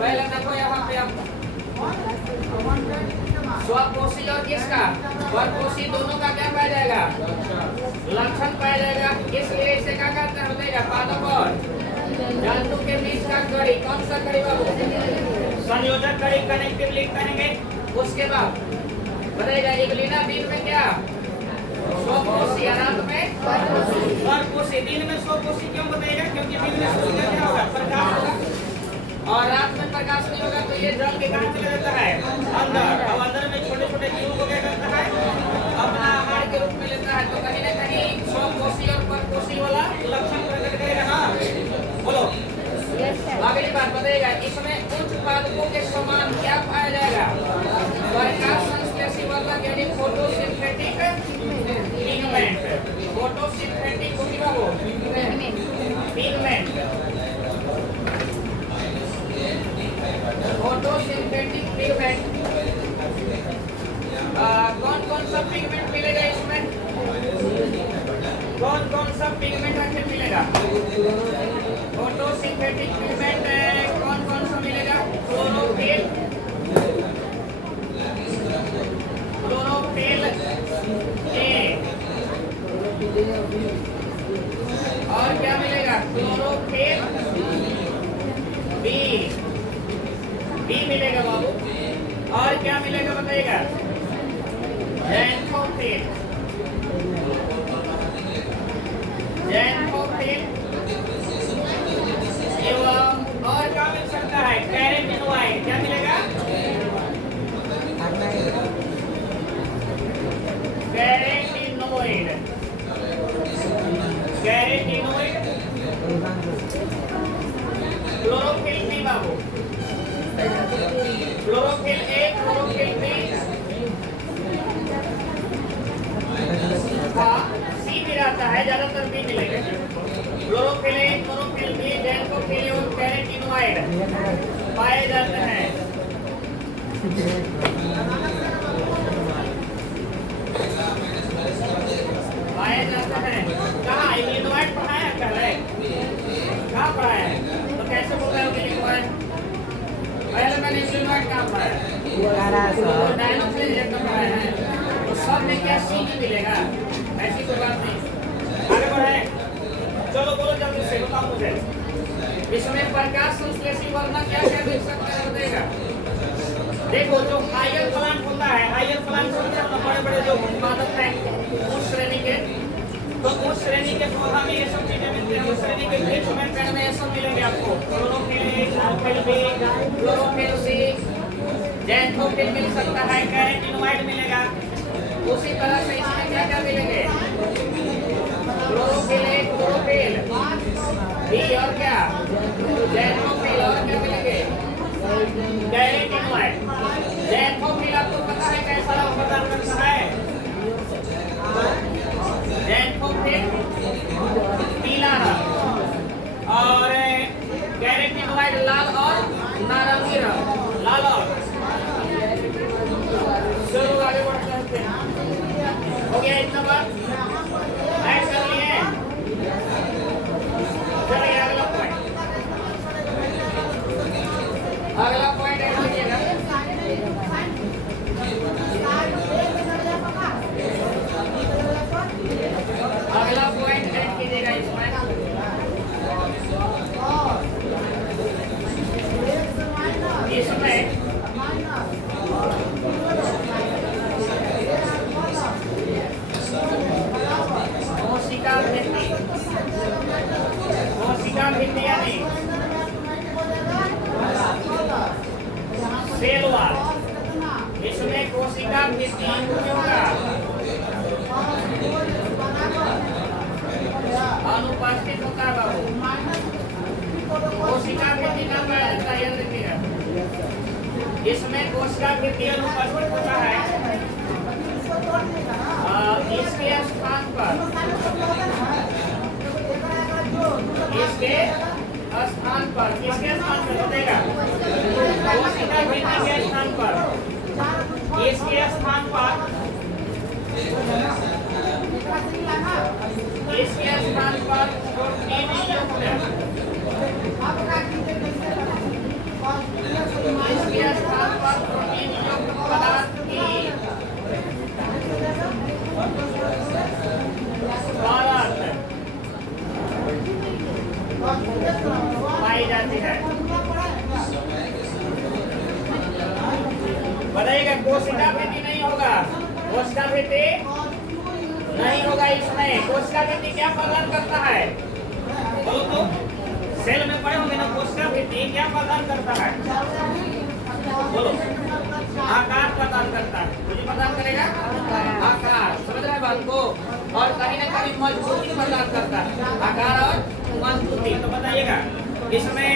पहले देखो यहाँ पे आप स्वपोषी और किसका परपोषी दोनों का क्या पाया जाएगा, लक्षण पाया जाएगा। इसलिए इसे क्या कहते हैं, बताइएगा, पादप और जंतु के बीच का कड़ी, कौन सा कड़ी बाबू, संयोजक कड़ी, कनेक्टिव लिंक कहेंगे। उसके बाद बताइएगा इवलिना दिन में क्या, स्वपोषी, रात में परपोषी। दिन में स्वपोषी क्यों बताइएगा, क्योंकि दिन में सूर्य क्या होगा, प्रकाश होगा, और रात में प्रकाश नहीं होगा तो ये जल के कहाँ चले जाता है, अंदर। अब अंदर में छोटे छोटे जीवों को क्या करता है, अपना आहार के रूप में लेता है। तो कहीं ना कहीं स्वपोषी और परपोषी वाला लक्षण प्रकट करेगा। हाँ बोलो, अगली बात बताइएगा, इसमें उच्च पादपों के समान क्या पाया जाएगा, प्रकाश संश्लेषी वर्धक यानी photosynthetic pigment. Photosynthetic pigment, photosynthetic pigment. कौन कौन सा पिगमेंट मिलेगा इसमें, कौन कौन सा पिगमेंट आखिर मिलेगा, फोटोसिंथेटिक पिगमेंट कौन कौन सा मिलेगा, क्लोरोफिल, क्लोरोफिल ए, और क्या मिलेगा, क्लोरोफिल बी, बी मिलेगा बाबू। और क्या मिलेगा बताइएगा, ज़ैंथोफिल, ज़ैंथोफिल एवं और क्या मिल सकता है, कैरेटिनोइड। क्या मिलेगा, कैरेटिनोइड, कैरेटिनोइड। Chlorophyll B Babu, chlorophyll A, chlorophyll B, सी भी रहता है, ज्यादातर बी मिलेगा। Chlorophyll A, chlorophyll B, xanthophyll और कैरेटिनोइड पाए जाते हैं। पाए जाते हैं कहाँ, इलिनोइड पढ़ाया पहले, कहाँ पढ़ाया है, तो कैसे बोल रहे हो इलिनोइड, पहले मैंने इलिनोइड कहाँ पढ़ाया, डायनोफिल जब पढ़ाया है, तो सब में क्या सी भी मिलेगा, ऐसी कोई बात नहीं। आगे बढ़ाएं, चलो बोलो जल्दी से, बताओ मुझे इसमें प्रकाश संश्लेषी वर्णक क्या क्या मिल सकता है बताइएगा। देखो जो हायर प्लांट होता है, हायर प्लांट समझे ना, बड़े बड़े जो उत्पादक हैं उस श्रेणी के, तो उस श्रेणी के पौधा में ये सब चीजें मिलती हैं। उस श्रेणी के बीच में पेड़ में ये सब मिलेंगे आपको, chlorophyll A, chlorophyll B, chlorophyll C, xanthophyll मिल सकता है, कैरेटिनोइड मिलेगा। उसी तरह से इसमें क्या क्या मिलेंगे, क्लोरोफिल ए, क्लोरोफिल बी, और क्या, ज़ैंथोफिल, और क्या मिलेंगे, कैरेटिनोइड। ज़ैंथोफिल आपको पता है कैसा रंग प्रदान करता है, ज़ैंथोफिल पीला रंग, और कैरेटिनोइड लाल और नारंगी रंग, लाल और। चलो आगे बढ़ते हैं, हो गया इतना बात, ऐड कर लिए। चलिए अगला पॉइंट, अगला पॉइंट ऐड कीजिएगा। अगला पॉइंट ऐड कीजिएगा इसमें, इसमें कोशिका भित्ति, कोशिका भित्ति यानी सेल वॉल, इसमें कोशिका भित्ति होगा अनुपस्थित होता है बाबू। कोशिका भित्ति का पाया जाता है, याद रखिएगा, इसमें कोशिका भित्ति अनुपस्थित होता है। इसके स्थान पर, इसके स्थान पर, किसके स्थान पर बताएगा, कोशिका भित्ति के स्थान पर, इसके स्थान पर, इसके स्थान पर प्रोटीन युक्त पाई जाती है। बताइएगा कोशिका भित्ति नहीं होगा, कोशिका भित्ति नहीं होगा इसमें। कोशिका भित्ति क्या प्रदान करता है? बोलो तो, सेल में पढ़े होंगे ना, कोशिका भित्ति क्या प्रदान करता है? बोलो, आकार प्रदान करता है। मुझे प्रदान करेगा आकार, समझ रहे हैं बात को? और कहीं ना कहीं मजबूती प्रदान करता है, आकार और मजबूती। तो बताइएगा इसमें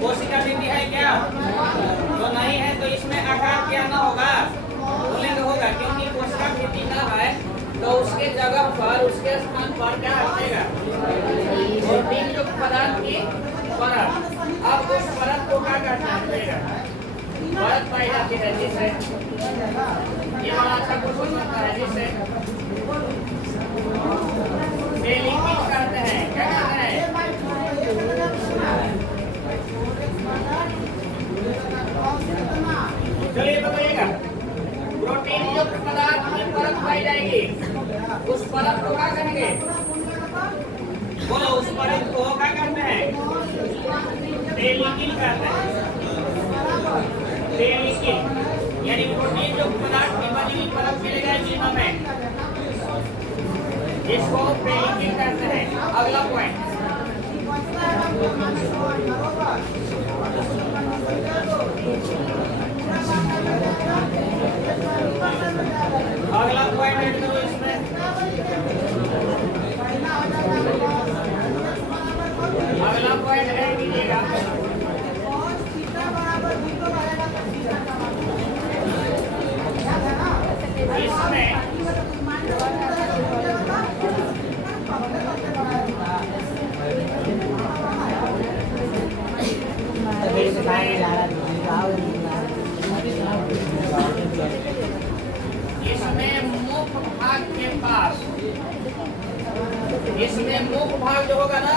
कोशिका भित्ति है क्या? तो नहीं है, तो इसमें आकार क्या ना होगा? बोलेंगे होगा, क्योंकि कोशिका भित्ति ना है तो उसके जगह पर, उसके स्थान पर क्या हटेगा? प्रोटीन जो पदार्थ की परत। अब उस परत को क्या कहते हैं? परत पाई जाती है, जिससे ये बड़ा अच्छा क्वेश्चन बनता है, जिससे लिंकिंग करते हैं। क्या कहते हैं? चलिए बताइएगा, प्रोटीन युक्त पदार्थ की परत पाई जाएगी, उस परत को क्या कहेंगे? बोलो, उस परत को क्या कहते हैं? पेलिकिन कहते हैं। पेलिकिन यानी प्रोटीन युक्त पदार्थ की बनी हुई परत मिलेगा जीवा में, इसको पेलिकिन कहते हैं। अगला पॉइंट, अगला पॉइंट ऐड करो इसमें। अगला पॉइंट ऐड कीजिएगा, इसमें मुख भाग के पास, इसमें मुख भाग जो होगा ना,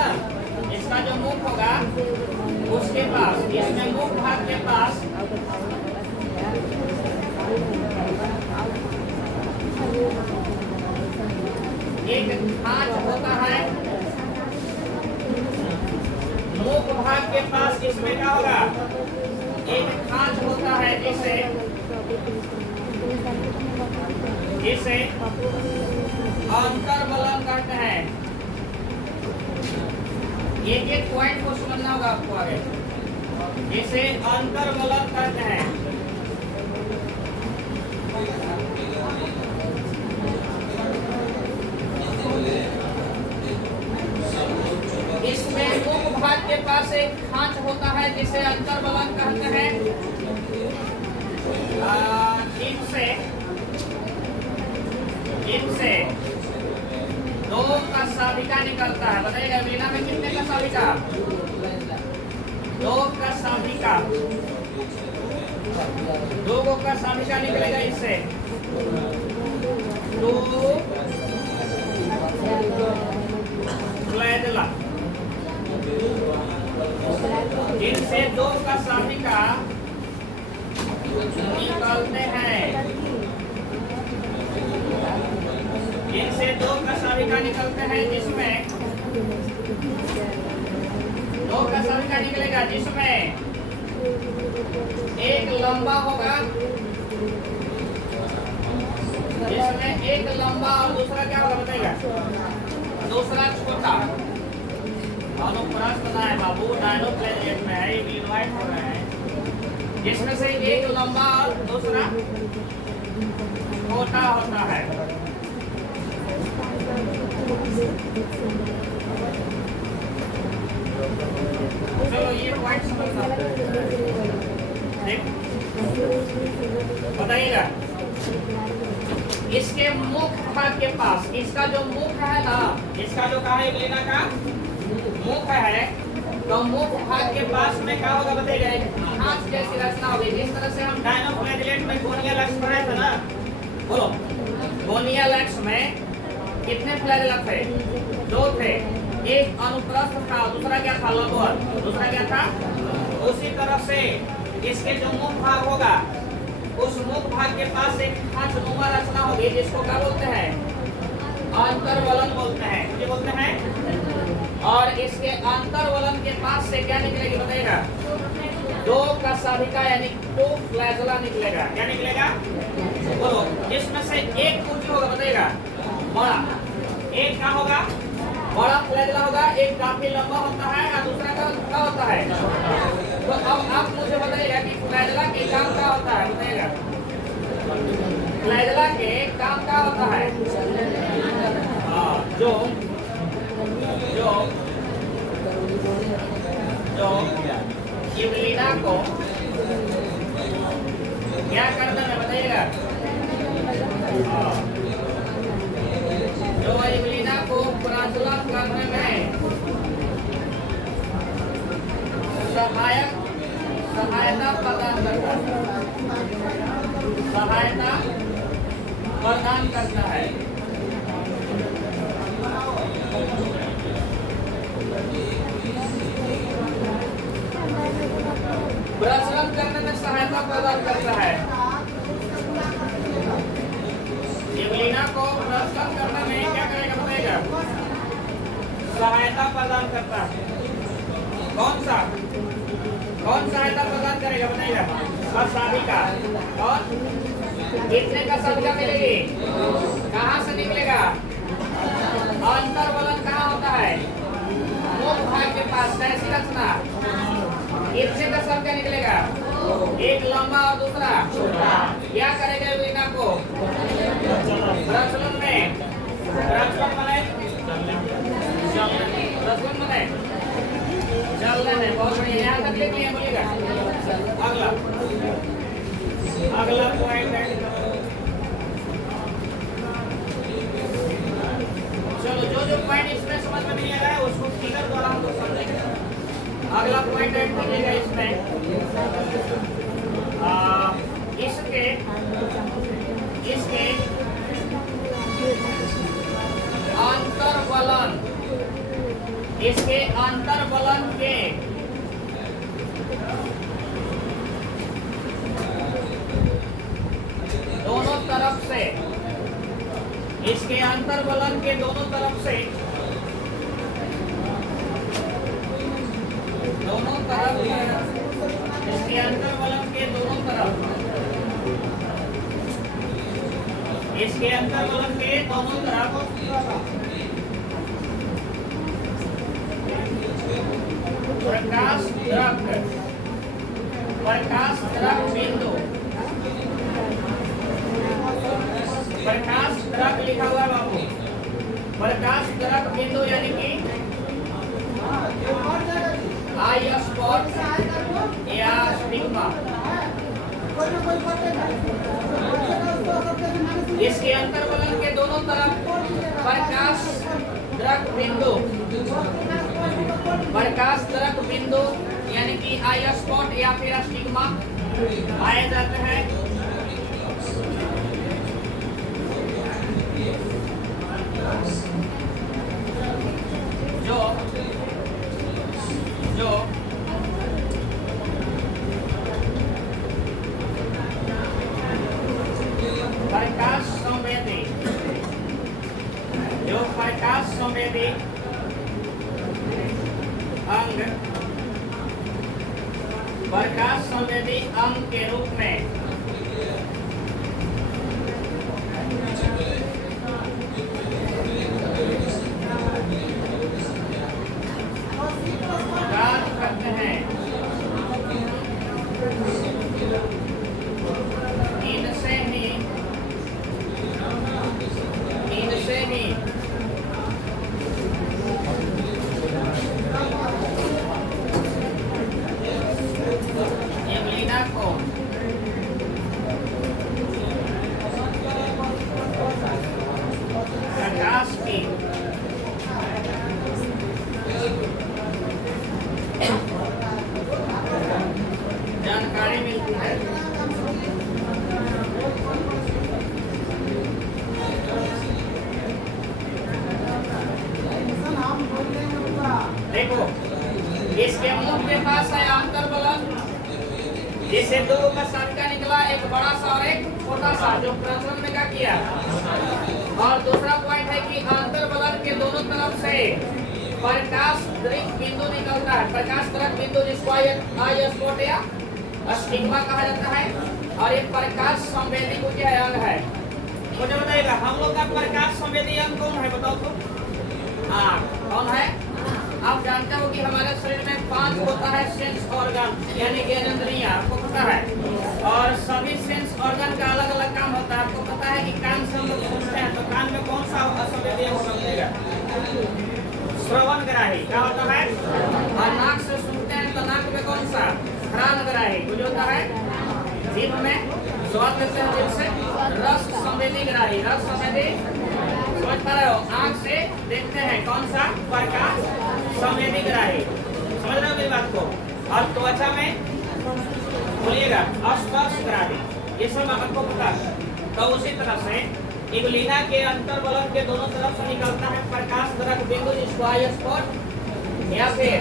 इसका जो मुख होगा उसके पास, इसमें मुख भाग के पास एक खांच होता है। मुख भाग के पास इसमें क्या होगा? एक खांच होता है, जिसे अंतर्वलन कहते हैं। एक पॉइंट को समझना होगा आपको आगे, जिसे अंतर्वलन कहते हैं। इसमें मुख भाग के पास एक खांच होता है, जिसे अंतर्वलन कहते हैं। इनसे दो का साभिका निकलता है। बताइएगा वीणा में कितने का साभिका? दो का साभिका, दो का साभिका निकलेगा इससे। दो फ्लैजेला, इनसे दो का साभिका निकलते हैं, इनसे दो का साभिका निकलते हैं, जिसमें दो का साभिका निकलेगा, जिसमें एक लंबा होगा, जिसमें एक लंबा और दूसरा क्या होगा? बताइएगा, दूसरा छोटा। अनुप्रास बना है बाबू, डायनोप्लेजियन में है, ये इनवाइट हो रहे हैं, जिसमें से एक लंबा और दूसरा छोटा होता है। चलो ये पॉइंट समझना, बताइएगा इसके मुख भाग के पास, इसका जो मुख है ना, इसका जो कहा है वीणा का मुख है, तो मुख भाग के पास में क्या होगा? बताइएगा खांच जैसी रचना होगी, जिस तरह से हम डायनोफ्लैजिलेट में गोनिया लक्ष्य पढ़ाए थे ना। बोलो, गोनिया लक्ष्य में कितने फ्लैजिला थे? दो थे, एक अनुप्रस्थ था, दूसरा क्या था? लंबवत, दूसरा क्या था? उसी तरह से इसके जो मुख भाग होगा, उस मुख भाग के पास एक खांचनुमा रचना होगी, जिसको क्या बोलते हैं? अंतर्वलन बोलते हैं। क्या बोलते हैं? और इसके अंतर्वलन के पास से क्या निकलेगी बताइएगा? दो का साधिका यानी टू फ्लैजला निकलेगा। क्या निकलेगा? बोलो। जिसमें से एक कुछ होगा बताइएगा? बड़ा। एक क्या होगा? बड़ा फ्लैजला होगा। एक काफी लंबा होता है और दूसरा क्या होता है? तो अब आप मुझे बताइएगा कि फ्लैजला के काम क्या होता है? बताइएगा फ्लैजला के काम क्या होता है? जो इवलिना को क्या करना है बताइएगा? जो इवलिना को प्रज्वलन करने में सहायता प्रदान करता है। प्रज्वलन करने में सहायता प्रदान करता है। इवलिना को प्रज्वलन करने में क्या करेगा बताइएगा? सहायता प्रदान करता है। कौन सहायता प्रदान करेगा बताइएगा? साधिका। और कितने का साधिका मिलेगी? कहाँ से निकलेगा? अंतर्वलन कहाँ होता है? मुख भाग के पास। कैसी रचना? इससे का शब्द क्या निकलेगा? एक लंबा और दूसरा क्या करेगा इवलिना को? प्रज्वलन में चलने में। बहुत बढ़िया। यहाँ तक लिख लिया। बोलिएगा अगला पॉइंट है। चलो जो पॉइंट इसमें समझ में नहीं आ रहा है उसको फिगर द्वारा हम लोग समझेंगे। अगला पॉइंट ऐड करिएगा इसमें इसके अंतर्वलन के दोनों तरफ से इसके अंतर्वलन के दोनों तरफ से इसके अंतर्वलन के दोनों तरफ प्रकाश द्रक लिखा हुआ बाबू। प्रकाश द्रक बिंदु यानी कि आई स्पॉट या स्टिग्मा। इसके अंतर्वलन के दोनों तरफ प्रकाश द्रक बिंदु यानी कि आई स्पॉट या फिर स्टिग्मा पाए जाते हैं। जो प्रकाश संवेदी अंग के रूप में कार्य करते हैं। इनसे ही इवलिना को प्रकाश की जानकारी मिलती है। देखो इसके मुंह के पास है अंतर्वलन, जिसे दो का साधिका निकला, एक बड़ा सा और एक छोटा सा, जो प्रज्वलन में क्या किया। और दूसरा पॉइंट है कि अंतर्वलन के दोनों तरफ से प्रकाश दृक बिंदु निकलता है, प्रकाश दृक बिंदु जिसको आई स्पॉट या स्टिग्मा कहा जाता है, और एक प्रकाश संवेदी को क्या अंग है। मुझे बताइएगा हम लोग का प्रकाश संवेदी अंग कौन है, बताओ तो। कौन है? आप जानते हो कि हमारे शरीर में 5 होता है सेंस ऑर्गन, यानी ज्ञानेंद्रियां, आपको पता है। और सभी सेंस ऑर्गन का अलग अलग काम होता है। आपको पता है कि कान से हम लोग सुनते हैं, तो कान में कौन सा संवेदी अंग मिलेगा? श्रवणग्राही। क्या होता है? और नाक से सुनते हैं तो नाक में कौन सा? घ्राणग्राही। कुछ होता है जीभ में स्वाद लेते हैं, जीभ से रस संवेदीग्राही। रस संवेदी समझ पा रहे हो? आंख से देखते हैं कौन सा? प्रकाश संवेदीग्राही। समझ रहे हो मेरी बात को? और त्वचा में बोलिएगा अस्पर्शग्राही। ये सब आपको पता है। तो उसी तरह से इग्लिना के अंतर्वलन के दोनों तरफ से निकलता है प्रकाश दृक बिंदु जिसको आई स्पॉट या फिर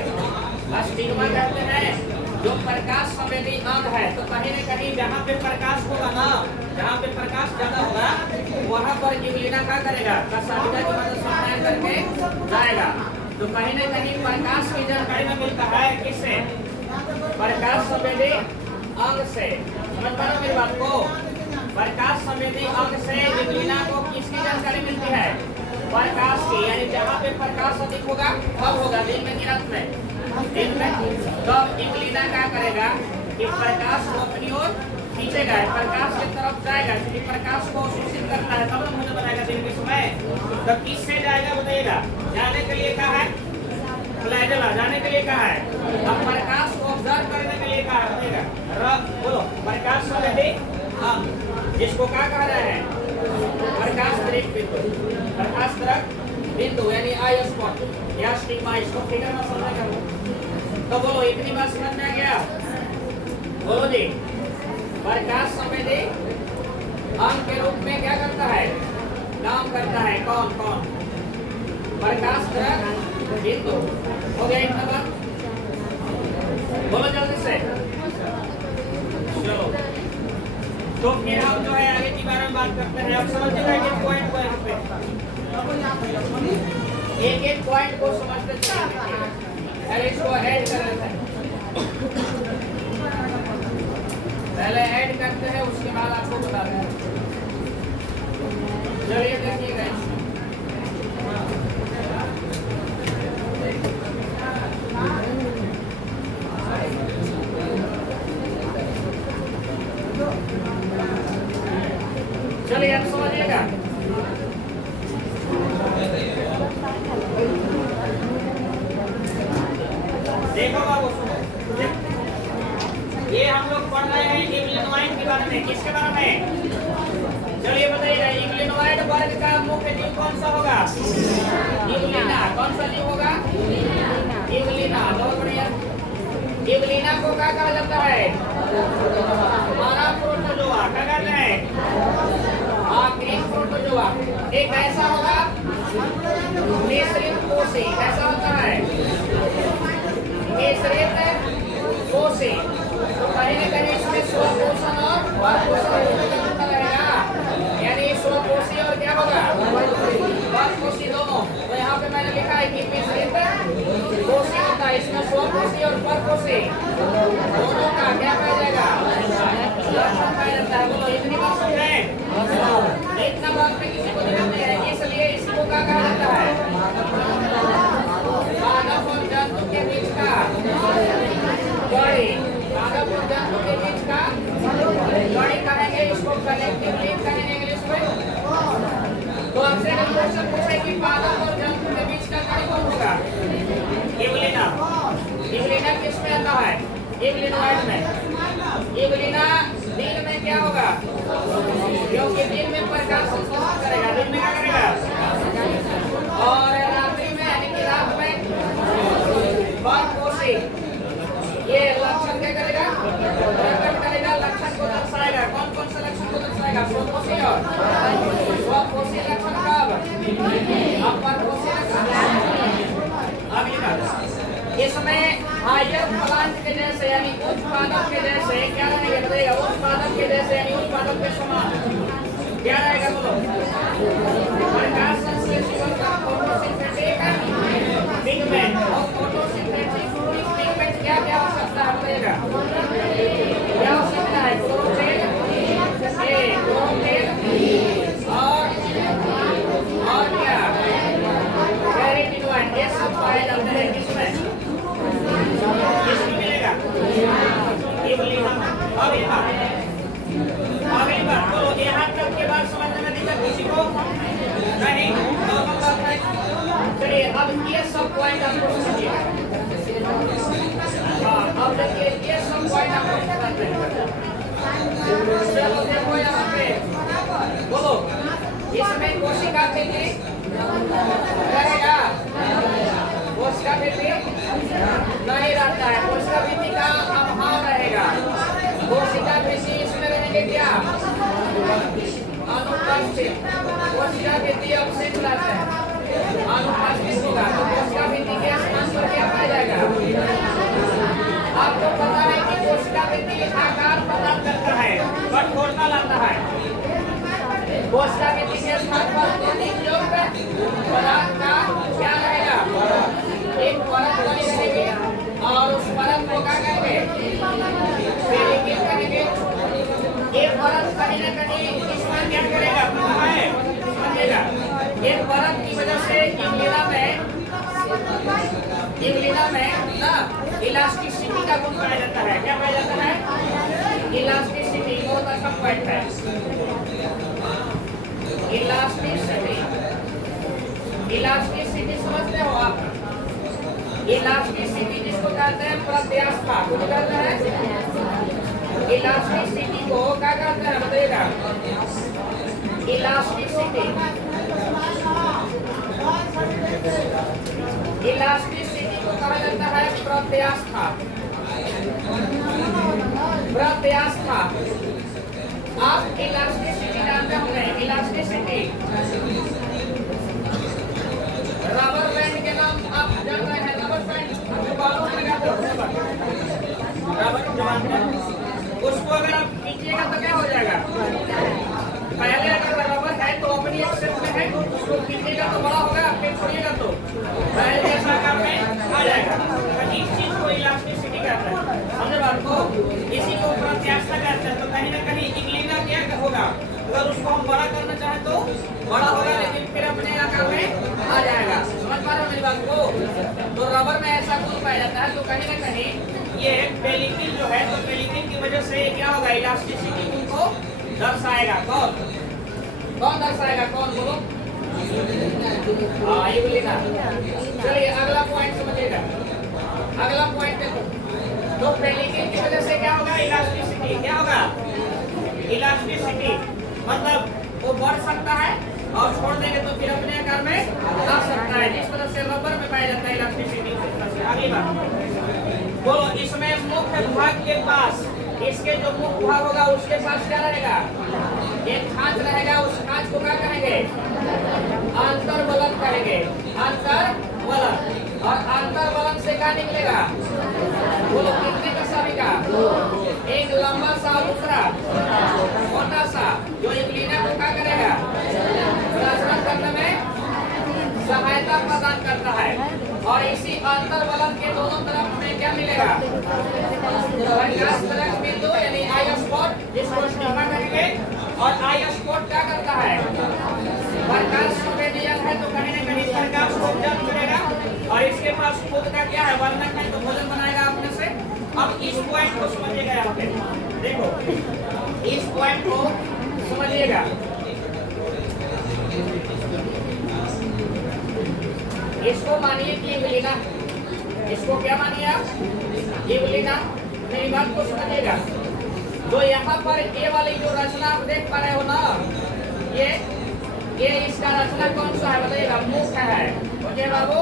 स्टिग्मा कहते हैं, जो प्रकाश संवेदी अंग है। तो कहीं न कहीं जहाँ पे प्रकाश होगा ना, जहाँ पे प्रकाश ज्यादा होगा वहाँ पर इग्लिना क्या करेगा? कसाविदा की मदद से तैयार करके जाएगा। तो कहीं न कहीं प्रकाश की जानकारी में मिलता है किससे? प्रकाश संवेदी अंग से। समझ पा रहे हो मेरी बात को? प्रकाश संवेदी अंग से इग्लिना को किसकी जानकारी मिलती है? प्रकाश की। यानी जहाँ पे प्रकाश अधिक होगा कब होगा? दिन में कि रात में? दिन में। तो इग्लिना क्या करेगा कि प्रकाश को अपनी ओर खींचेगा, प्रकाश की तरफ जाएगा, क्योंकि प्रकाश को अवशोषित करता है, तब मुझे बताएगा दिन के समय। तो किससे जाएगा बताइएगा? जाने के लिए कहा है फ्लैगेला, जाने के लिए कहा है। अब प्रकाश को ऑब्जर्व करने के लिए कहा है, बताइएगा बोलो। प्रकाश संवेदी अंग जिसको क्या कहा रहा है? प्रकाश दृक बिंदु। प्रकाश दृक बिंदु यानी आई स्पॉट या स्टिग्मा, इसको फिगर में समझेगा। तो बोलो इतनी बात समझ में आ गया? बोलो जी। प्रकाश संवेदी अंग के रूप में क्या करता है? काम करता है। कौन कौन? प्रकाश दृक बिंदु। हो गया इतना बात? बोलो जल्दी से। चलो तो फिर हम जो है आगे के बारे में बात करते हैं। अब समझिएगा एक पॉइंट को यहाँ पे, एक एक पॉइंट को समझते चलिए। पहले इसको ऐड कर लेते हैं, पहले ऐड करते हैं, उसके बाद आपको बताते हैं। चलिए देखिएगा इसमें। चलिए आप समझिएगा। देखो बाबू सुनो, ये हम लोग पढ़ रहे हैं इग्लिनोइड के बारे में। किसके बारे में? चलिए बताइएगा। इग्लिनोइड वर्ग का मुख्य जीव कौन सा होगा? इग्लिना। कौन सा जीव होगा? इग्लिना। बहुत बढ़िया। इग्लिना को क्या कहा जाता है? हमारा प्रोटोजोआ। क्या कहते हैं? Greek protozoa. एक ऐसा होगा मिश्रित कोशी। कैसा होता है? मिश्रित कोशी। तो कहीं न कहीं इसमें स्वपोषण और परपोषण होता रहेगा, यानी स्वपोषी और क्या होगा? परपोषी दोनों। तो यहाँ पे मैंने लिखा है कि मिश्रित कोशी होता है, इसमें स्वपोषी और परपोषी दोनों का क्या पाया जाएगा? लक्षण पाया जाता है। बोलो इतनी बात समझे? इतना बात में किसी को दिक्कत नहीं है, इसलिए इसको क्या कहा जाता है? मानव और जंतु के बीच का गढ़ी। मानव और जंतु के बीच का गढ़ी कहेंगे, इसको कलेक्टिव लिंक कहेंगे इंग्लिश में। तो आपसे अगर क्वेश्चन पूछे कि मानव और जंतु के बीच का गढ़ी कौन होगा? इग्लिना। इग्लिना किसमें आता है? इग्लिनोइड में। इग्लिना दिन में क्या होगा? क्योंकि दिन में प्रकाश संश्लेषण करेगा, दिन में क्या करेगा? और रात्रि में यानी कि रात में परपोषी। ये लक्षण क्या करेगा? प्रकट करेगा, लक्षण को दर्शाएगा। कौन कौन से लक्षण को दर्शाएगा? स्वपोषी और स्वपोषी लक्षण कब? अब परपोषी लक्षण। अगली बात, इसमें हायर प्लांट के जैसे यानी उत्पादक के जैसे क्या रहेगा? उत्पादक के जैसे यानी उत्पादक के समान क्या रहेगा? बोलो। प्रकाश संश्लेषी और परपोषी पिगमेंट और फोटोसिंथेसिस फ्लूइड पिगमेंट क्या क्या हो सकता है बताइएगा? क्या हो सकता है? क्लोरोफिल ए, क्लोरोफिल और क्या? कैरोटीनॉइड। ये सब पाए जाते हैं किसमें? किसमें मिलेगा? इबुलिना। अगली बात बोलो, यहाँ तक के बाद समझने में दिक्कत किसी को नहीं? चलिए अब ये सब पॉइंट आपको समझिए। हाँ, अब देखिए ये सब पॉइंट आपको समझते हैं। चलो देखो यहाँ पे बोलो, इसमें कोशिका वृद्धि रहेगा? कोशिका वृद्धि नहीं रहता है, कोशिका वृद्धि का अभाव रहेगा। कोशिका वृद्धि इसमें रहेंगे क्या? अनुपस्थित। कोशिका वृद्धि अवशिष्ट रहता है, अनुपस्थित होगा। तो कोशिका वृद्धि के स्थान पर क्या पाया जाएगा? आपको पता है कि कोशिका वृद्धि आकार प्रदान करता है, कठोरता लाता है। कोशिका वृद्धि के स्थान पर युक्त पदार्थ का क्या रहेगा? एक परत बनी रहेगी और उस परत को क्या कहेंगे? पेरिकिल कहेंगे। ये परत कहीं न कहीं इसमें क्या करेगा? समझिएगा, ये परत की वजह से इग्लिना में ना इलास्टिसिटी का गुण पाया जाता है। क्या पाया जाता है? इलास्टिसिटी। बहुत अच्छा पॉइंट है, इलास्टिसिटी। इलास्टिसिटी समझते हो आप? इलास्टिसिटी जिसको कहते हैं प्रत्यास्था, कुछ कहते हैं इलास्टिसिटी को क्या कहते हैं बताइएगा? इलास्टिसिटी, इलास्टिसिटी को कहा जाता है प्रत्यास्था। प्रत्यास्था आप इलास्टिसिटी जानते होंगे। इलास्टिसिटी रबर बैंड के नाम आप जान रहे हैं। रबर बैंड आपको बालों में लगाते हो, रबर बैंड, उसको अगर आप खींचिएगा तो क्या हो जाएगा? पहले अगर रबर है तो अपनी एक शेप में है, उसको खींचिएगा तो बड़ा होगा, फिर छोड़िएगा तो पहले जैसा आकार में आ जाएगा। इस चीज को इलास्टिसिटी कहते हैं। समझे बात को? इसी को प्रत्यास्था कहते हैं। तो कहीं ना कहीं इग्लिना क्या होगा? अगर उसको हम बड़ा करना चाहें तो बड़ा होगा, लेकिन फिर अपने आकार में आ जाएगा। समझ पा रहे हो मेरी बात को? तो रबर में ऐसा गुण पाया जाता है। तो कहीं ना कहीं ये पेलिकिल जो है, तो पेलिकिल की वजह से क्या होगा? इलास्टिसिटी को दर्शाएगा। कौन कौन दर्शाएगा? कौन बोलो? हाँ, इग्लिना। चलिए अगला पॉइंट समझिएगा। अगला पॉइंट देखो, तो पेलिकिल की वजह से क्या होगा? इलास्टिसिटी। क्या होगा? इलास्टिसिटी मतलब वो बढ़ सकता है और छोड़ देंगे तो फिर अपने आकार में आ सकता है। जिस तरह से रबर में पाया जाता है इलास्टिसिटी। अगली बात बोलो, इसमें मुख्य भाग के पास, इसके जो मुख्य भाग होगा उसके पास क्या रहेगा? एक खांच रहेगा। उस खांच को क्या कहेंगे? अंतर्वलन कहेंगे। अंतर्वलन। और अंतर्वलन से क्या निकलेगा? बोलो कितने का साविका? एक लंबा सा दूसरा छोटा सा, जो इग्लिना को क्या करेगा? प्रसरण करने में सहायता प्रदान करता है। और इसी अंतर्वलन के दोनों तरफ में क्या मिलेगा? प्रकाश तरंग बिंदु यानी आई स्पॉट, जिसको स्टिग्मा कहेंगे। और आई स्पॉट क्या करता है? प्रकाश संवेदीय है, तो कहीं न कहीं प्रकाश को जल मिलेगा। और इसके पास खुद का क्या है? वर्णक है, तो भोजन बनाएगा अपने से। अब इस पॉइंट को समझिएगा। यहाँ पे देखो, इस पॉइंट को समझिएगा। इसको मानिए कि इग्लिना, इसको क्या मानिए आप? इग्लिना। मेरी बात को समझिएगा। तो यहाँ पर ये वाली जो रचना आप देख पा रहे हो ना, ये इसका रचना कौन सा है बताइएगा? मुख्य है। ओके बाबू,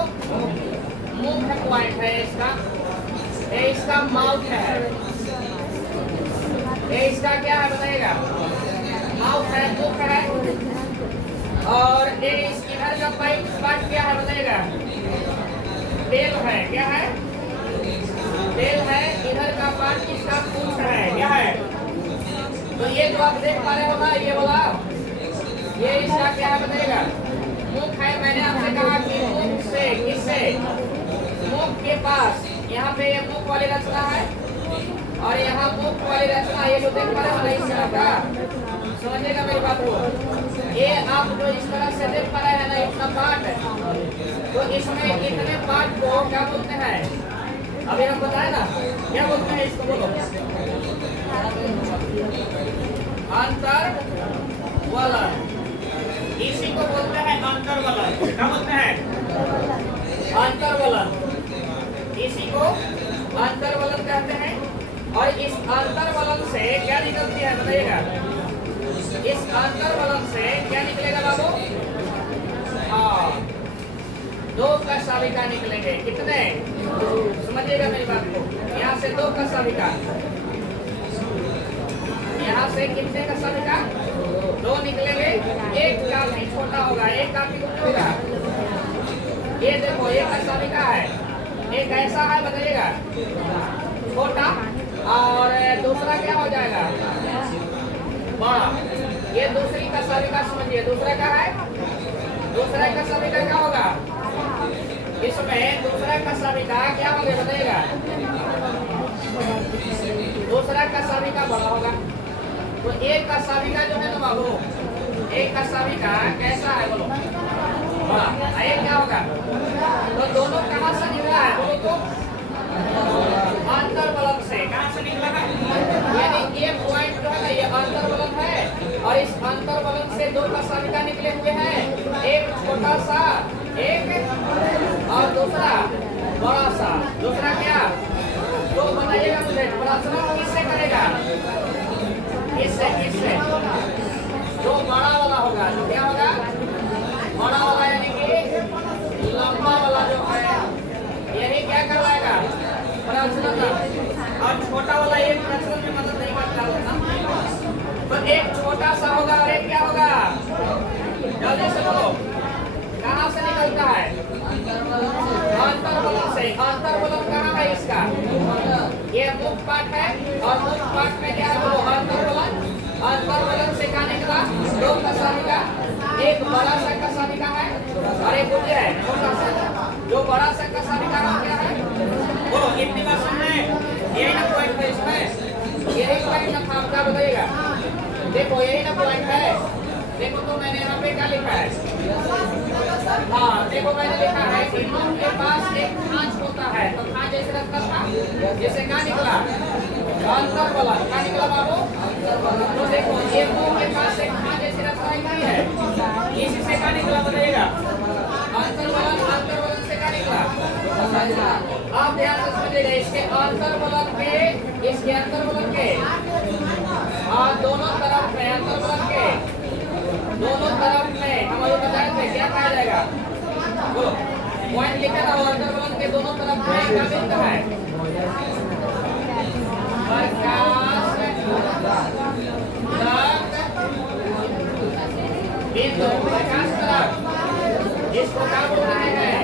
मुख्य पॉइंट है इसका। ये इसका माउथ है। ये इसका क्या है बताइएगा? माउथ है, मुख्य है। और ये इधर का पार्ट क्या है बताइएगा? टेल है। क्या है? टेल है। इधर का पार्ट इसका पूंछ है। क्या है? तो ये जो आप देख पा रहे हो ना, ये बोला, ये इसका क्या है बताइएगा? मुख है। मैंने आपसे कहा कि मुख से किससे? मुख के पास यहाँ पे ये मुख वाली रचना है और यहाँ मुख वाली रचना, ये जो देख पा रहे हो ना इस तरह का, समझिएगा मेरी बात को। ये आप जो इस तरह से देख पा रहे हैं ना इतना पार्ट, तो इसमें इतने पार्ट को क्या बोलते हैं, अभी हम बताए ना क्या बोलते हैं इसको, बोलो। अंतर वलन, इसी को बोलते हैं अंतर वलन। क्या बोलते हैं? अंतर वलन, इसी को अंतर वलन कहते हैं। और इस अंतर वलन से क्या निकलती है बताइएगा? इस अंतर वलन से क्या निकलेगा बाबू? हाँ, दो कशाभिका निकलेंगे। कितने? समझिएगा मेरी बात को। यहाँ से दो कशाभिका, यहाँ से कितने कशाभिका? दो निकलेंगे। एक काफी छोटा होगा, एक काफी कुछ होगा। ये देखो एक कशाभिका है, एक ऐसा है बताइएगा छोटा, और दूसरा क्या हो जाएगा? बड़ा। ये दूसरी कशाभिका समझिए। दूसरा क्या है? दूसरा कशाभिका क्या होगा? इसमें दूसरा कशाभिका क्या होगा बताइएगा? दूसरा कशाभिका बड़ा होगा। तो एक कशाभिका जो है ना बाबू, एक कशाभिका कैसा है बोलो? बड़ा। एक क्या होगा? तो दोनों कहाँ से निकला है बोलो तो? अंतर वलन से। कहाँ से निकला है? यानी ये पॉइंट जो है ना ये अंतर वलन है, और इस अंतर वलन से दो कशाभिका निकले हुए हैं, एक छोटा सा, एक और दूसरा बड़ा सा। दूसरा क्या? तो बताइएगा मुझे, प्रश्न किससे करेगा? किससे? किससे? जो बड़ा वाला होगा, जो क्या होगा? बड़ा वाला, यानी कि लंबा वाला जो है, यही क्या करवाएगा? प्रचलन। और छोटा वाला एक प्रचलन में मदद नहीं करता होगा। तो एक छोटा सा होगा और एक क्या होगा? जल्दी से बोलो, कहाँ से निकलता है? अंतर वलन से। अंतर वलन कहाँ है इसका? ये मुख पाठ है, और मुख पाठ में क्या है बोलो? अंतर वलन। अंतर वलन से क्या निकला? दो कशाभिका, एक बड़ा सा कशाभिका है और एक कुछ है छोटा सा। जो बड़ा सा कशाभिका का क्या है बोलो? इतनी बात सुन रहे हैं? यही ना पॉइंट है इसमें, यही पॉइंट ना था। क्या बताइएगा? देखो यही ना पॉइंट है। देखो तो मैंने यहाँ पे क्या लिखा है? हाँ देखो मैंने लिखा है कि मुंह के पास एक खांच होता है, तो खांच जैसे रखता था, जैसे क्या निकला? अंतर वलन। क्या निकला बाबू? तो देखो ये मुंह के पास एक खांच जैसे रखता है, इसी से क्या निकला बताइएगा? अंतर वलन। अंतर वलन से क्या निकला? आप ध्यान से समझिएगा, इसके अंतर वलन के, इसके अंतर वलन के दोनों तरफ में, अंतर वलन के दोनों तरफ में हम अभी बताए थे क्या कहा जाएगा? बोलो, पॉइंट लिखा था। अंतर वलन के दोनों तरफ में क्या मिलता है? प्रकाश बिंदु। प्रकाश तरफ, इसको क्या बोल रहे हैं?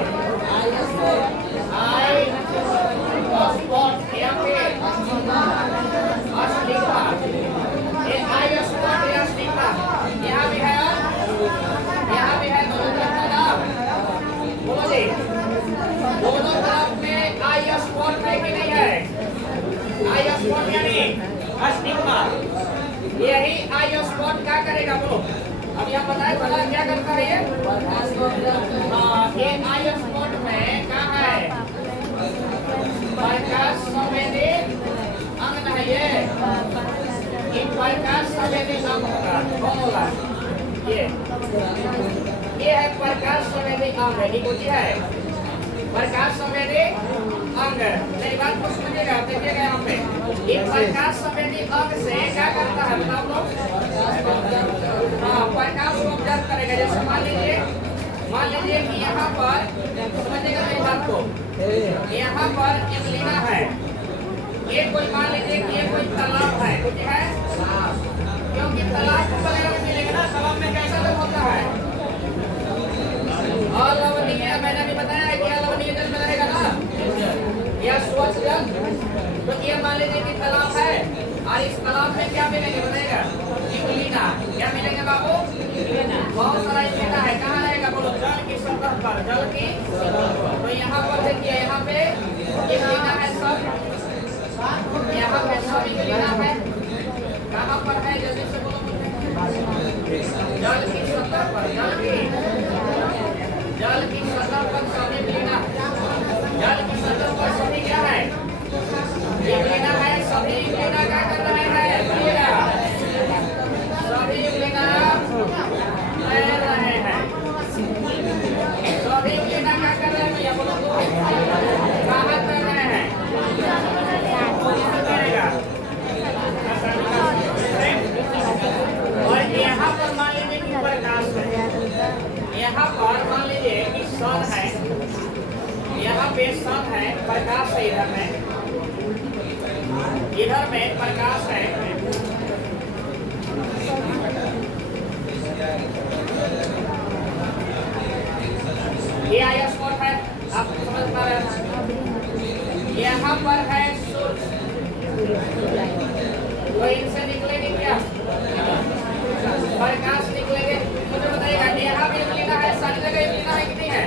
आई स्पॉट। यहाँ पे अस्टिग्मा, ये आई स्पॉट या अस्टिग्मा यहाँ भी है, यहाँ भी है। दोनों तरफ का नाम बोलो जी। दोनों तरफ में आई स्पॉट है कि नहीं है? आई स्पॉट यानी अस्टिग्मा। यही आई स्पॉट क्या करेगा बोलो? अभी हम बताए भला क्या करता है ये? ये आई स्पॉट में क्या है? प्रकाश संवेदी अंग है ये। प्रकाश संवेदी अंग होगा। कौन होगा? ये है प्रकाश संवेदी अंग। ये है प्रकाश संवेदी अंग। मेरी बात को समझिएगा, देखिएगा यहाँ पे ये प्रकाश संवेदी अंग से क्या करता है बताओ लोग? हाँ, प्रकाश को ऑब्जर्व करेगा। जैसे मान लीजिए कि यहाँ पर, समझिएगा मेरी बात को, यहाँ पर एक लीना है, ये कोई मान लीजिए कि ये कोई तालाब है, कुछ है, क्योंकि तालाब को पहले में मिलेगा ना, तालाब में कैसा जल होता है? अलवणीय। मैंने भी बताया है कि अलवणीय जल में रहेगा ना, या स्वच्छ जल। तो ये मान लीजिए कि तालाब है, और इस तालाब में क्या मिलेंगे बताइएगा? लीना। क्या मिलेंगे बाबू? बहुत सारा लीना है। कहाँ रहेगा बोलो? जल की सतह पर। जल की, तो यहाँ पर देखिए, यहाँ पे इधर में प्रकाश है, ये आया स्पॉट है, आप समझ पा रहे हैं। यहाँ पर है सूर्य, तो इनसे निकलेंगे क्या प्रकाश निकलेंगे, मुझे बताइएगा। यहाँ भी मिलना है, सारी जगह मिलना है कि नहीं है,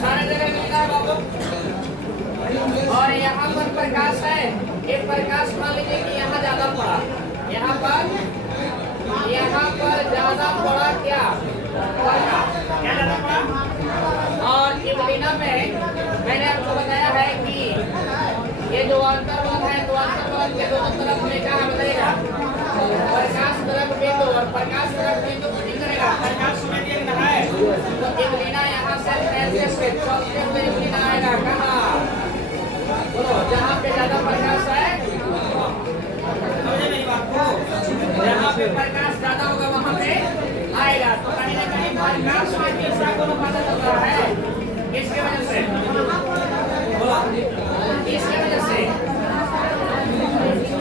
सारी जगह मिलना है बाबू। और यहाँ पर प्रकाश है, ये प्रकाश मान लीजिए कि यहाँ ज्यादा पड़ा, यहाँ पर ज्यादा पड़ा क्या ज्यादा पड़ा। और इवलिना में मैंने आपको बताया है कि ये जो अंतर्बल है, तो अंतर्बल के दोनों तरफ में क्या बताइएगा, प्रकाश तरफ बिंदु, और प्रकाश तरफ बिंदु को नहीं करेगा, प्रकाश में देखना है। तो इवलिना यहाँ से चलते हुए इवलिना आएगा कहाँ, बोलो, जहाँ पे ज्यादा प्रकाश है, समझे मेरी बात को, जहाँ पे प्रकाश ज्यादा होगा वहाँ पे आएगा। तो कहीं ना कहीं प्रकाश में तीसरा कोण पता चल रहा है, किसके वजह से, किसके वजह से।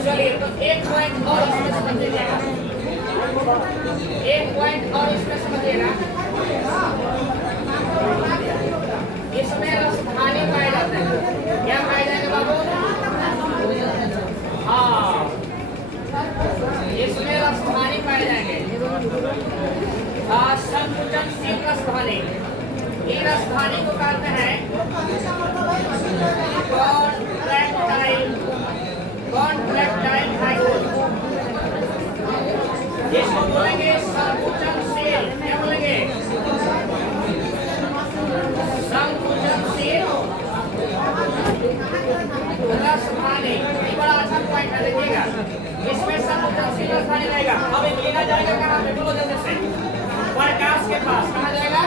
चलिए, तो एक पॉइंट और इसमें समझिएगा, एक पॉइंट और इसमें समझिएगा। इसमें राजधानी पाए जाते हैं, क्या पाए जाएंगे बाबू, हाँ, इसमें राजधानी पाए जाएंगे, संकुचनशील राजधानी। ये राजधानी को कहते हैं कॉन्ट्रैक्टाइल हाइड्रोजन, इसको बोलेंगे संकुचनशील, क्या बोलेंगे, संकुचनशील राजधानी। बड़ा अच्छा पॉइंट है, देखिएगा, इसमें संकुचनशील राजधानी रहेगा। अब एक लेना जाएगा कहाँ पे, बोलो जल्दी से, प्रकाश के पास, कहाँ जाएगा,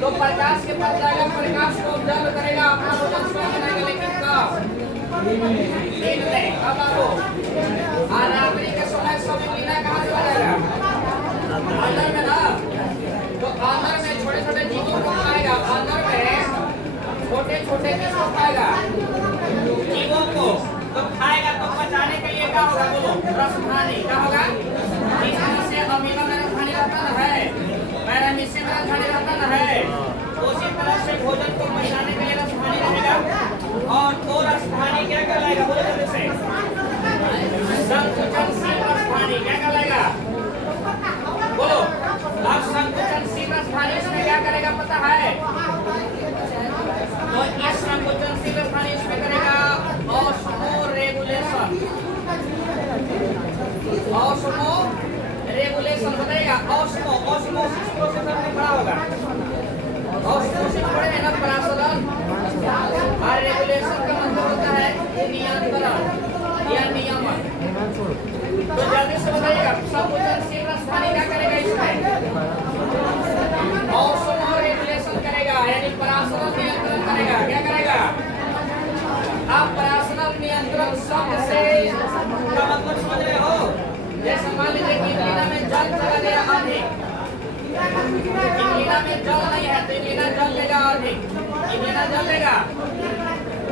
तो प्रकाश के पास जाएगा, प्रकाश को ऑब्जर्व करेगा, अपना वजन स्वयं बनाएगा, लेकिन कब आपको रात्रि के समय सब लीना कहाँ से जाएगा, अंदर में ना, तो अंदर में छोटे छोटे जीवों को खाएगा, अंदर में छोटे छोटे किसको खाएगा, जीवों को, तो खाएगा, तो पचाने के लिए क्या होगा, बोलो, राजधानी क्या होगा, जिस से अमीनो में राजधानी रहता न है, पैरामीशियम में राजधानी रहता न है, उसी तरह से भोजन को पचाने के लिए राजधानी रहेगा। और तो राजधानी क्या कहलाएगा, बोलो जल्दी से, संकुचनशील राजधानी क्या कहलाएगा, बोलो। अब संकुचनशील राजधानी इसमें क्या करेगा पता है, तो इस संकुचनशील राजधानी इसमें करेगा ऑस्मोरेगुलेशन, ऑस्मोरेगुलेशन बताएगा, ऑस्मोसिस प्रोसेस में पढ़ा होगा, ऑस्मोसिस पढ़े हैं ना, परासरण, और रेगुलेशन का मतलब होता है नियंत्रण या नियमन। तो जल्दी से बताइएगा, संकुचनशील राजधानी क्या करेगा, इसमें ऑस्मोरेगुलेशन करेगा, यानी परासरण नियंत्रण करेगा, क्या करेगा। आप परासरण नियंत्रण शब्द से क्या मतलब समझ रहे हो, जैसे मान लीजिए कि इवलिना में जल चला गया अधिक, इवलिना में जल नहीं है तो इवलिना जल लेगा अधिक, इवलिना जल लेगा।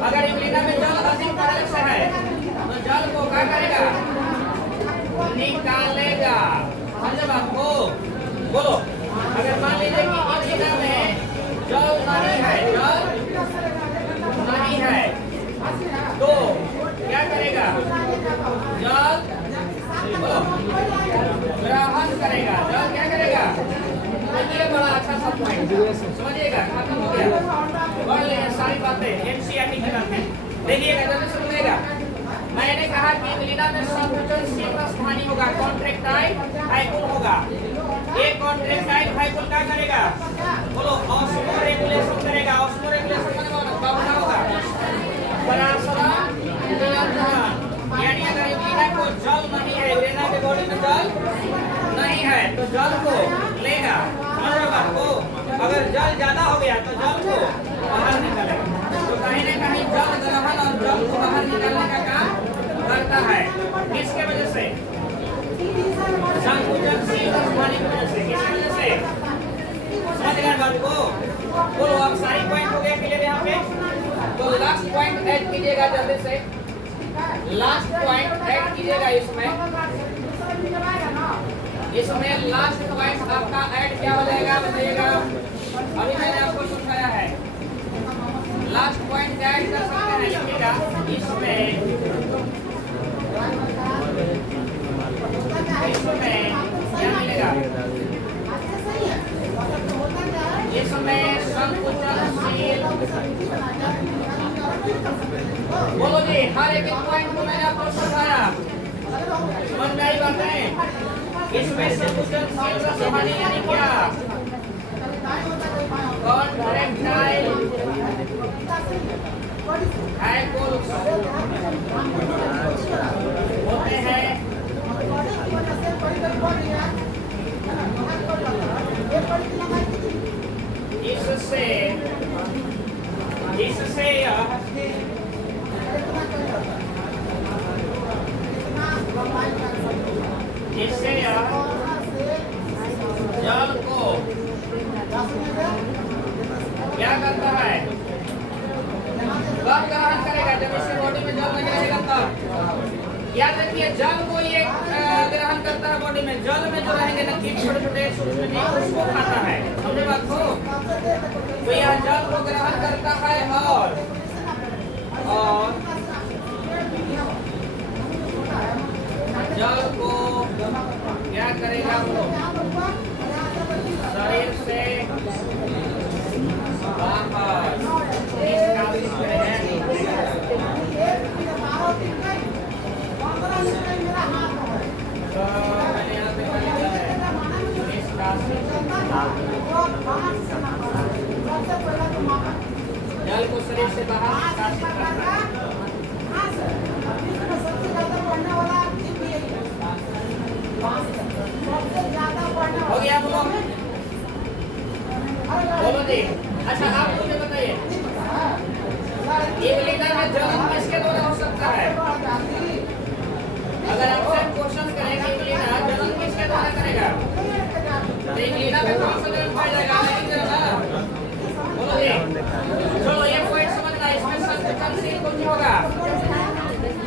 अगर इवलिना में जल अधिक पहले से है तो जल को क्या करेगा, निकालेगा, समझे बात को, बोलो। अगर मान लीजिए कि इवलिना में जल नहीं है, जल नहीं है, तो क्या करेगा, जल ग्रहण करेगा, जल क्या करेगा। ये बड़ा अच्छा सा पॉइंट समझिएगा, खत्म हो गया, पढ़ लेंगे सारी बातें, एनसीईआरटी की बातें। देखिएगा जल्दी सुनिएगा, मैंने कहा कि इवलिना में संकुचनशील राजधानी होगा, कॉन्ट्रैक्टाइल हाइड्रोजन होगा। ये कॉन्ट्रैक्टाइल हाइड्रोजन क्या करेगा, बोलो, ऑस्मोरेगुलेशन करेगा, ऑस्मोरेगुलेशन मतलब क्या होगा, परासरण नियंत्रण, यानी अगर इवलिना को जल नहीं है, इवलिना के बॉडी में जल नहीं है तो जल को लेगा, समझ रहे बात को। अगर जल ज्यादा हो गया तो जल को बाहर निकालेगा, तो कहीं ना कहीं जल ग्रहण और जल को बाहर निकालने का काम करता है, किसके वजह से, संकुचनशील राजधानी की वजह से, किसकी वजह से, समझ रहे बात को, बोलो। अब सारी पॉइंट हो गया क्लियर यहाँ पे, तो लास्ट पॉइंट ऐड कीजिएगा जल्दी से। लास्ट पॉइंट ऐड कीजिएगा इसमें लास्ट पॉइंट आपका ऐड क्या हो जाएगा बताइएगा। अभी मैंने आपको समझाया है लास्ट पॉइंट ऐड कर सकते हैं, लिखिएगा इसमें क्या मिलेगा, इसमें संकुचनशील। बोलो जी, हर एक पॉइंट को मैंने आपको समझाया, समझ में आई बातें। इसमें संकुचनशील रसायन यानी क्या, कॉन्ट्रैक्टाइल हाइपोलस होते हैं। इससे जल को क्या करता है, कब ग्रहण करेगा, जब इसके बॉडी में जल नहीं रहेगा तब। याद रखिए जल को ये ग्रहण करता है बॉडी में, जल में जो रहेंगे ना कीट छोटे छोटे सूक्ष्म जीव उसको खाता है, समझे बात को। तो यह जल को ग्रहण करता है और जल को क्या करेगा वो शरीर से बाहर निष्कासित करेगा। तो मैंने यहाँ पे लिखा है निष्कासित, जल को शरीर से बाहर निष्कासित करना है। हो गया बोलो जी। अच्छा आप मुझे बताइए, एक लीटर में जल किसके द्वारा हो सकता है? अगर आपसे क्वेश्चन करेंगे एक लीटर जल किसके द्वारा करेगा, तो एक लीटर में कौन सा जल पाया जाएगा, नहीं जल। बोलो जी, चलो ये पॉइंट समझना, इसमें संकुचनशील कुछ होगा।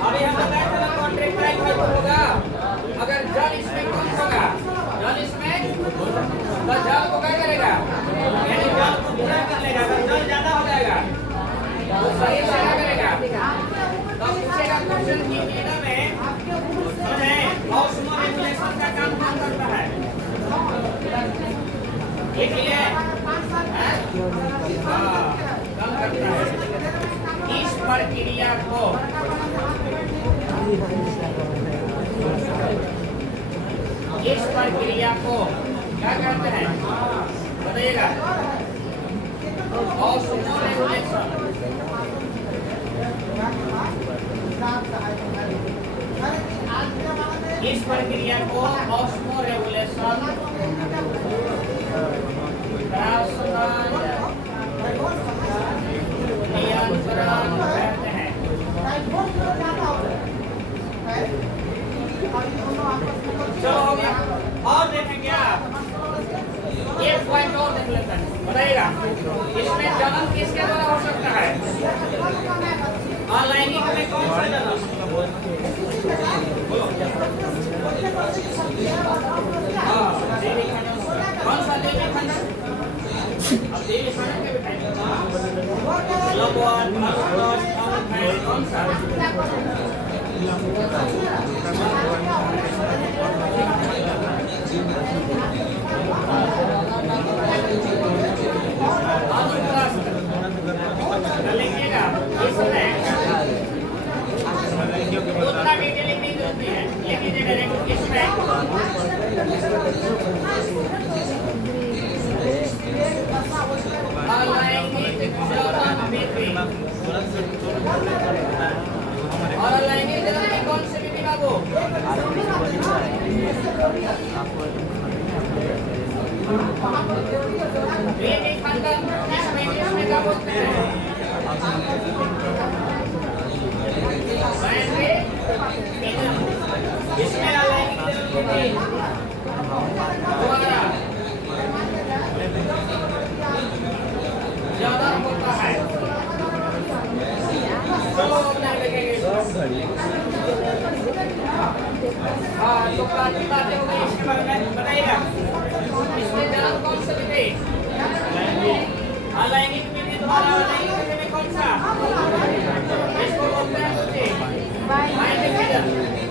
अभी हम बताए थे कॉन्ट्रैक्टाइल होगा, अगर जल इसमें कौन होगा, जल इसमें तो जल को क्या करेगा, यानी जल को पूरा कर लेगा। अगर जल ज्यादा हो जाएगा तो शरीर से क्या करेगा, तो पूछेगा क्वेश्चन की लीटर में ऑस्मोरेगुलेशन का काम कौन करता है, देखिए कम करता है। इस प्रक्रिया को क्या कहते हैं बताइएगा, ऑस्मोरेगुलेशन। इस प्रक्रिया को ऑस्मोरेगुलेशन नियंत्रण कहते हैं। चलो हो गया, और देखेंगे आप एक पॉइंट और देख लेते हैं, बताइएगा इसमें जलन किसके द्वारा हो सकता है, अलैंगिक में कौन सा जलन, कौन सा देवी खंडन, अब देवी खंडन के भी कौन सा लिखिएगा, इसमें उतना डिटेलिंग नहीं होती है, लिखिए डायरेक्ट इसमें अलैंगिक जलन विधि और अलैंगिक जलन में कौन से विधि लागू, देवी खंडन, इसमें इंग्लिश में क्या बोलते हैं, इसमें अलैंगिक जलन विधि द्वारा जलन होता है। चलो अपने देखेंगे हाँ तो बातें हो गई इसके बारे में बताइएगा। इसमें जन्म कौन सा विधि? अलैंगिक विधि द्वारा अलैंगिक विधि में कौन सा? इसको बोलते हैं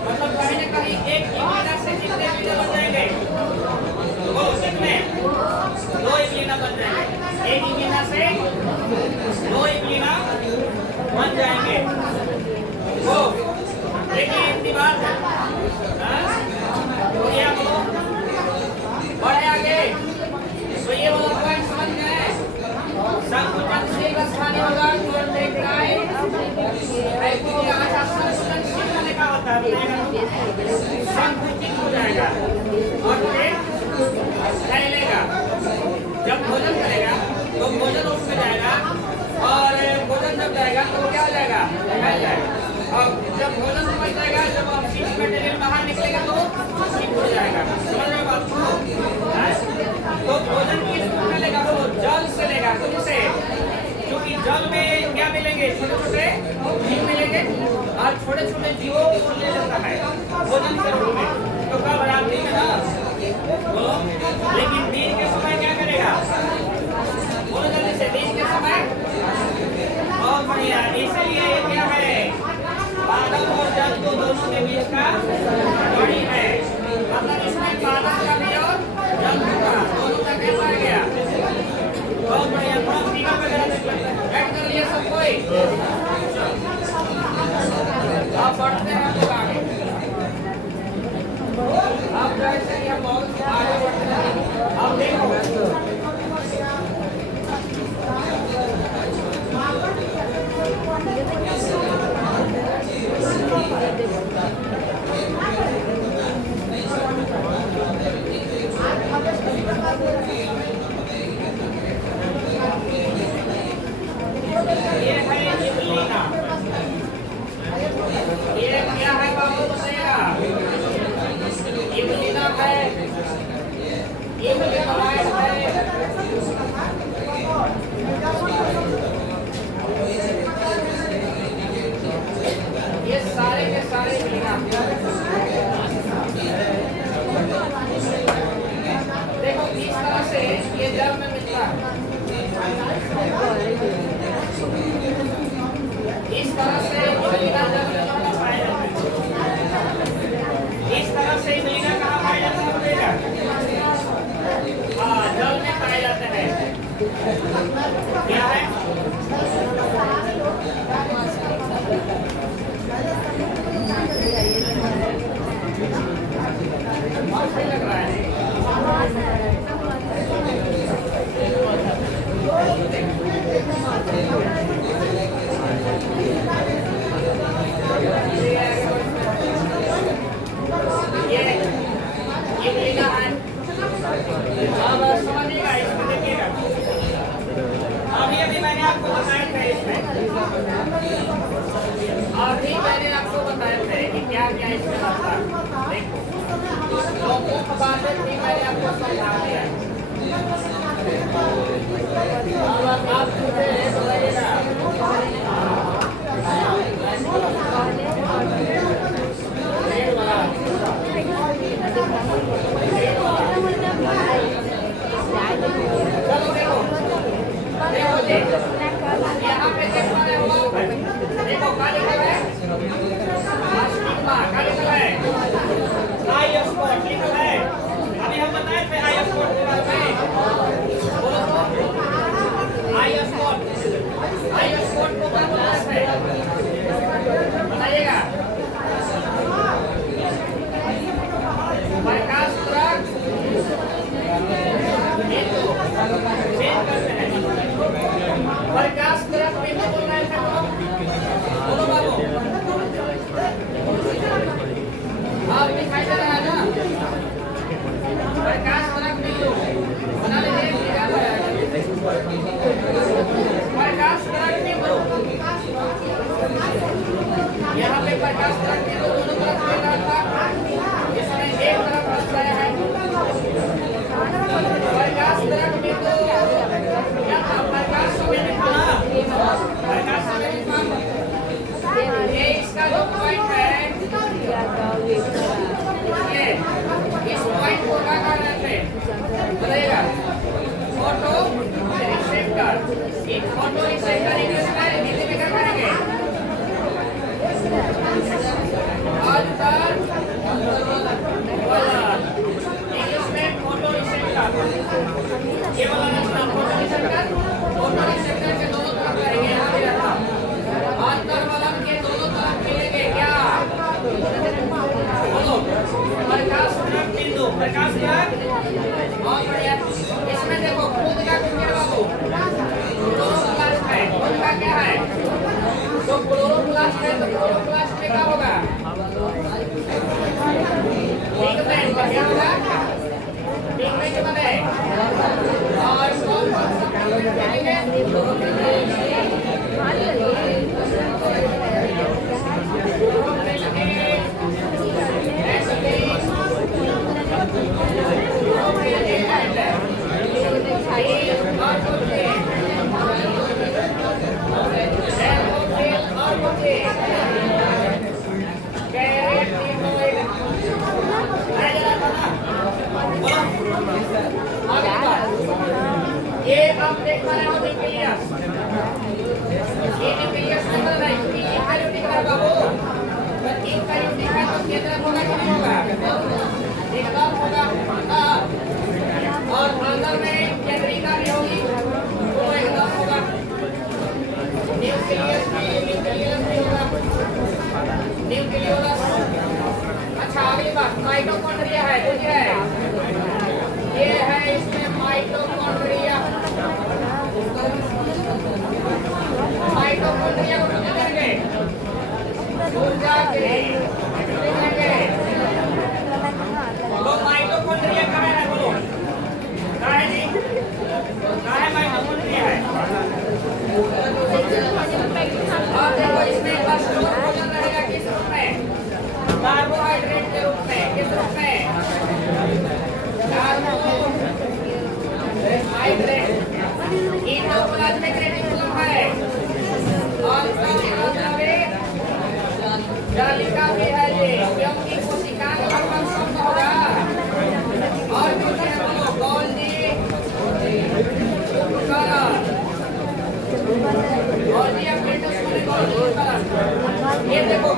मतलब कहीं न कहीं एक इमिना से कितने इमिना बन जाएंगे? वो कितने? 2 इमिना बन जाएंगे। एक इमिना से 2 इमिना बन जाएंगे। वो देखिए इतनी बात है। तो ये आप लोग बढ़े आगे तो ये वाला पॉइंट समझ गए। संकुचनशील स्थानीय होगा तो देख रहा है संकुचनशील का लिखा होता है संकुचित हो जाएगा और फिर फैलेगा। जब भोजन करेगा तो भोजन उसमें जाएगा और भोजन जब जाएगा तो क्या हो जाएगा? फैल जाएगा। और जब भोजन समझ जाएगा जब ऑक्सीजन मटेरियल बाहर निकलेगा तो ठीक हो जाएगा। समझ रहे हो बात को? तो भोजन किस रूप में लेगा? वो जल से लेगा। तुमसे क्योंकि जल में क्या मिलेंगे? छोटे छोटे जीव मिलेंगे और छोटे छोटे जीवों को ले लेता है भोजन के रूप में। तो कब रात्रि में ना बोलो, लेकिन दिन के समय क्या करेगा? बोलो जल्दी से। दिन के समय बहुत बढ़िया। इसलिए क्या है? पादप और जल तो दोनों के बीच का जोड़ी है। मतलब इसमें पादप का भी और जल का दोनों का क्या पाया गया? बहुत बढ़िया। थोड़ा फिगर वगैरह ऐड कर लिया सब कोई। आप बढ़ते हैं लोग आगे। आप जैसे ही हम बहुत आगे बढ़ते हैं। आप देखो ये है इबलीना। ये क्या है बाबू बताइएगा? इबलीना है। इबलीना है। ये सारे के सारे इबलीना। देखो किस तरह से ये जल में मिलता है। इस तरह से इबलीना जल में कहाँ पाया जाता है? इस तरह से इबलीना कहाँ पाया जाता है? हाँ, जल में पाया जाता है। क्या है? बहुत सही लग रहा है। ये इबलीना है। अब समझिएगा इसमें, देखिएगा अभी मैंने आपको बताया था इसमें कि क्या क्या इसमें आता है। देखो तो मुख्य बातें थी मैंने आपको समझा दिया। अब आप मुझे बताइएगा यहाँ पे देखो काली कलर है, काली कलर है, आई स्पॉट लिखा है। अभी हम बताए थे आई स्पॉट के बारे में। बोलो तो आई स्पॉट को क्या बोलते हैं? बताइएगा। प्रकाश तरंग प्रकाश तरंग बिंदु बोल रहे थे। बोलो बाबू, आप दिखाई दे रहा है ना? प्रकाश तरंग बिंदु बना लीजिए। प्रकाश तरंग बिंदु यहाँ पे प्रकाश तरंग बिंदु दोनों तरफ मिल रहा था। इसमें एक तरफ रचाया है प्रकाश तरंग बिंदु। क्या था? प्रकाश समय दिखाना। प्रकाश समय दिखाना ये इसका जो फोटो रिसेप्टर इंग्लिश में हिंदी में क्या करेंगे? अंतर वाला इंग्लिश में फोटो रिसेप्टर, ये वाला रचना फोटो रिसेप्टर के दोनों तरफ करेंगे। यहाँ भी रहता अंतर वाला के दोनों तरफ मिलेंगे क्या? बोलो प्रकाश बिंदु, प्रकाश बहुत बढ़िया। इसमें देखो खुद का क्लोरोप्लास्ट है, खुद का क्या है? तो क्लोरोप्लास्ट है, तो क्लोरोप्लास्ट में क्या होगा? पिगमेंट क्या होगा? पिगमेंट बने और कौन सा पिगमेंट बनेंगे? ये आप देख पा रहे हो न्यूक्लियस, ये न्यूक्लियस नंबर है क्योंकि ये यूनिक है बाबू। तो एक का यूनिक है तो केंद्रक होगा कि नहीं होगा? एकदम होगा। और अंदर में केंद्रिका भी होगी तो एकदम होगा। न्यूक्लियस भी होगा, न्यूक्लियोलस। अच्छा अगली बात माइटोकॉन्ड्रिया है, बुझे? ये है इसमें माइटोकॉन्ड्रिया। माइटोकॉन्ड्रिया को क्या करेंगे? ऊर्जा के तो माइटोकॉन्ड्रिया कहाँ है? बोलो कहाँ है जी? कहाँ है माइटोकॉन्ड्रिया है? और देखो इसमें भोजन रहेगा किस रूप में? कार्बोहाइड्रेट के रूप में। किस रूप में? कार्बोहाइड्रेट। एंडोप्लाज्मिक रेटिकुलम है और इसका मतलब जालिका भी है ये, क्योंकि कोशिकांग लगभग शब्द होगा। और कुछ है बोलो गोल्जी कलर और ये अपडेट होने गोल्जी कलर। ये देखो